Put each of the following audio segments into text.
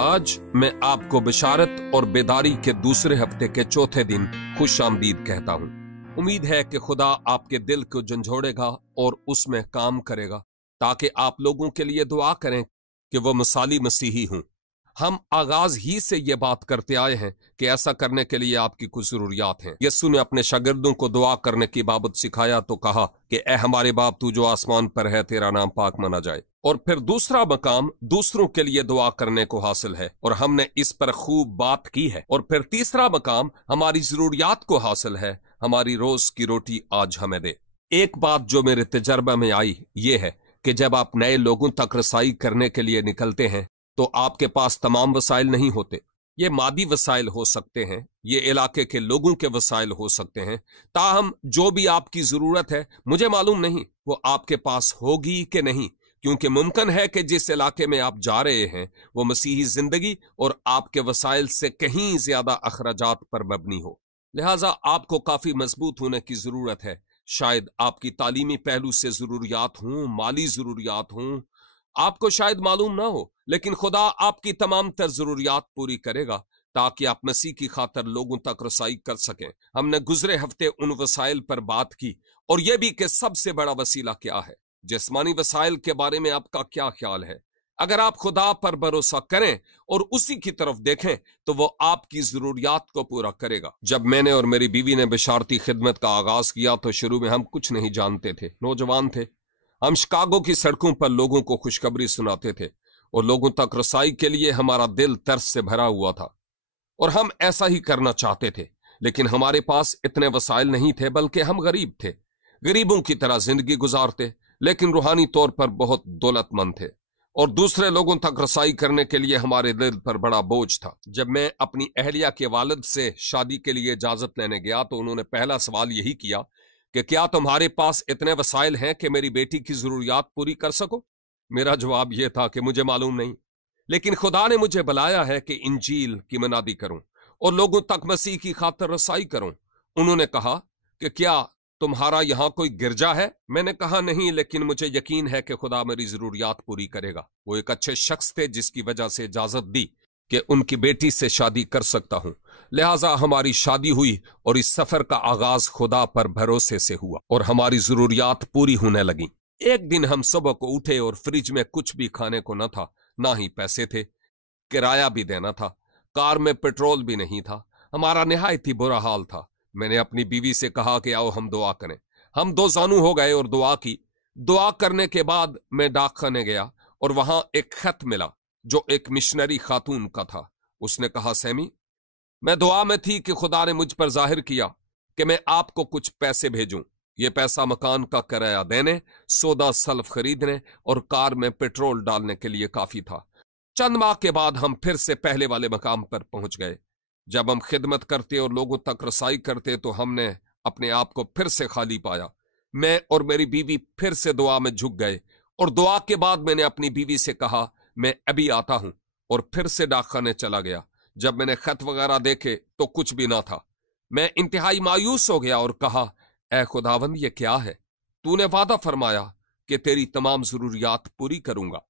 आज मैं आपको बिशारत और बेदारी के दूसरे हफ्ते के चौथे दिन खुश आमदीद कहता हूँ। उम्मीद है कि खुदा आपके दिल को झंझोड़ेगा और उसमें काम करेगा ताकि आप लोगों के लिए दुआ करें कि वो मिसाली मसीही हूं। हम आगाज ही से ये बात करते आए हैं कि ऐसा करने के लिए आपकी कुछ जरूरियात हैं। यीशु ने अपने शागिर्दों को दुआ करने की बाबत सिखाया तो कहा कि ए हमारे बाप तू जो आसमान पर है, तेरा नाम पाक माना जाए। और फिर दूसरा मकाम दूसरों के लिए दुआ करने को हासिल है और हमने इस पर खूब बात की है। और फिर तीसरा मकाम हमारी जरूरियात को हासिल है, हमारी रोज की रोटी आज हमें दे। एक बात जो मेरे तजर्बा में आई ये है कि जब आप नए लोगों तक रसाई करने के लिए निकलते हैं तो आपके पास तमाम वसाइल नहीं होते। ये मादी वसाइल हो सकते हैं, ये इलाके के लोगों के वसाइल हो सकते हैं, ताहम जो भी आपकी जरूरत है मुझे मालूम नहीं वो आपके पास होगी कि नहीं, क्योंकि मुमकिन है कि जिस इलाके में आप जा रहे हैं वो मसीही जिंदगी और आपके वसाइल से कहीं ज्यादा अखराजात पर मबनी हो। लिहाजा आपको काफी मजबूत होने की जरूरत है। शायद आपकी तालीमी पहलू से जरूरियात हों, माली जरूरियात हों, आपको शायद मालूम ना हो, लेकिन खुदा आपकी तमाम तर जरूरियात पूरी करेगा ताकि आप मसीह की खातर लोगों तक रसाई कर सकें। हमने गुजरे हफ्ते उन वसाइल पर बात की और यह भी कि सबसे बड़ा वसीला क्या है। जिस्मानी वसाइल के बारे में आपका क्या ख्याल है? अगर आप खुदा पर भरोसा करें और उसी की तरफ देखें तो वो आपकी जरूरियात को पूरा करेगा। जब मैंने और मेरी बीवी ने बिशारती खिदमत का आगाज किया तो शुरू में हम कुछ नहीं जानते थे, नौजवान थे। हम शिकागो की सड़कों पर लोगों को खुशखबरी सुनाते थे और लोगों तक रसाई के लिए हमारा दिल तरस से भरा हुआ था और हम ऐसा ही करना चाहते थे, लेकिन हमारे पास इतने वसाइल नहीं थे, बल्कि हम गरीब थे, गरीबों की तरह जिंदगी गुजारते, लेकिन रूहानी तौर पर बहुत दौलतमंद थे और दूसरे लोगों तक रसाई करने के लिए हमारे दिल पर बड़ा बोझ था। जब मैं अपनी अहलिया के वालिद से शादी के लिए इजाजत लेने गया तो उन्होंने पहला सवाल यही किया कि क्या तुम्हारे पास इतने वसाइल हैं कि मेरी बेटी की जरूरियात पूरी कर सको? मेरा जवाब यह था कि मुझे मालूम नहीं, लेकिन खुदा ने मुझे बुलाया है कि इंजील की मनादी करूं और लोगों तक मसीह की खातर रसाई करूं। उन्होंने कहा कि क्या तुम्हारा यहां कोई गिरजा है? मैंने कहा नहीं, लेकिन मुझे यकीन है कि खुदा मेरी जरूरियात पूरी करेगा। वो एक अच्छे शख्स थे जिसकी वजह से इजाजत दी कि उनकी बेटी से शादी कर सकता हूं। लिहाजा हमारी शादी हुई और इस सफर का आगाज खुदा पर भरोसे से हुआ और हमारी जरूरियात पूरी होने लगी। एक दिन हम सुबह को उठे और फ्रिज में कुछ भी खाने को न था, ना ही पैसे थे, किराया भी देना था, कार में पेट्रोल भी नहीं था। हमारा निहायत ही बुरा हाल था। मैंने अपनी बीवी से कहा कि आओ हम दुआ करें। हम दो जानू हो गए और दुआ की। दुआ करने के बाद मैं डाकखाने गया और वहां एक खत मिला जो एक मिशनरी खातून का था। उसने कहा, सैमी, मैं दुआ में थी कि खुदा ने मुझ पर जाहिर किया कि मैं आपको कुछ पैसे भेजूं। यह पैसा मकान का किराया देने, सौदा सल्फ खरीदने और कार में पेट्रोल डालने के लिए काफी था। चंद माह के बाद हम फिर से पहले वाले मकाम पर पहुंच गए। जब हम खिदमत करते और लोगों तक रसाई करते तो हमने अपने आप को फिर से खाली पाया। मैं और मेरी बीवी फिर से दुआ में झुक गए और दुआ के बाद मैंने अपनी बीवी से कहा, मैं अभी आता हूं, और फिर से डाकखाने चला गया। जब मैंने खत वगैरह देखे तो कुछ भी ना था। मैं इंतहाई मायूस हो गया और कहा, ऐ खुदावंद, ये क्या है? तूने वादा फरमाया कि तेरी तमाम जरूरियात पूरी करूंगा।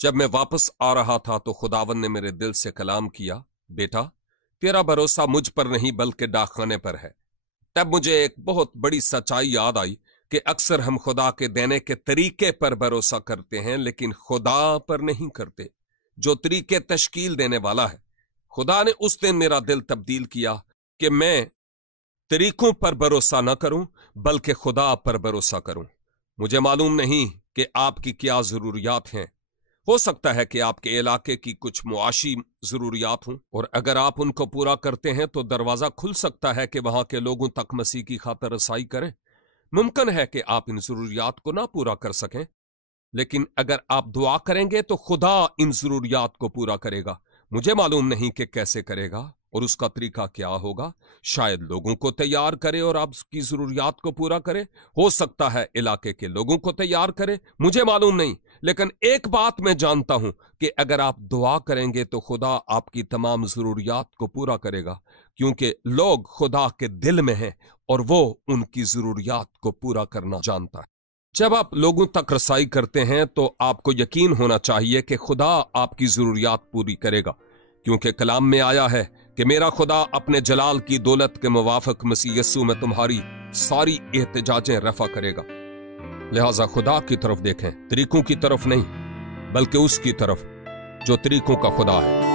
जब मैं वापस आ रहा था तो खुदावंद ने मेरे दिल से कलाम किया, बेटा, तेरा भरोसा मुझ पर नहीं बल्कि डाकखाने पर है। तब मुझे एक बहुत बड़ी सच्चाई याद आई कि अक्सर हम खुदा के देने के तरीके पर भरोसा करते हैं लेकिन खुदा पर नहीं करते, जो तरीके तश्कील देने वाला है। खुदा ने उस दिन मेरा दिल तब्दील किया कि मैं तरीकों पर भरोसा न करूं बल्कि खुदा पर भरोसा करूं। मुझे मालूम नहीं कि आपकी क्या जरूरियात हैं। हो सकता है कि आपके इलाके की कुछ मुआशी जरूरियात हों और अगर आप उनको पूरा करते हैं तो दरवाजा खुल सकता है कि वहां के लोगों तक मसीह की खातर रसाई करें। मुमकिन है कि आप इन जरूरियात को ना पूरा कर सकें, लेकिन अगर आप दुआ करेंगे तो खुदा इन जरूरियात को पूरा करेगा। मुझे मालूम नहीं कि कैसे करेगा और उसका तरीका क्या होगा। शायद लोगों को तैयार करे और आपकी जरूरियात को पूरा करे, हो सकता है इलाके के लोगों को तैयार करे, मुझे मालूम नहीं। लेकिन एक बात मैं जानता हूं कि अगर आप दुआ करेंगे तो खुदा आपकी तमाम जरूरियात को पूरा करेगा, क्योंकि लोग खुदा के दिल में हैं और वो उनकी जरूरियात को पूरा करना जानता है। जब आप लोगों तक रसाई करते हैं तो आपको यकीन होना चाहिए कि खुदा आपकी जरूरियात पूरी करेगा, क्योंकि कलाम में आया है कि मेरा खुदा अपने जलाल की दौलत के मुवाफिक मसीह यस्सू में तुम्हारी सारी एहतिजाजें रफा करेगा। लिहाजा खुदा की तरफ देखें, तरीकों की तरफ नहीं, बल्कि उसकी तरफ जो तरीकों का खुदा है।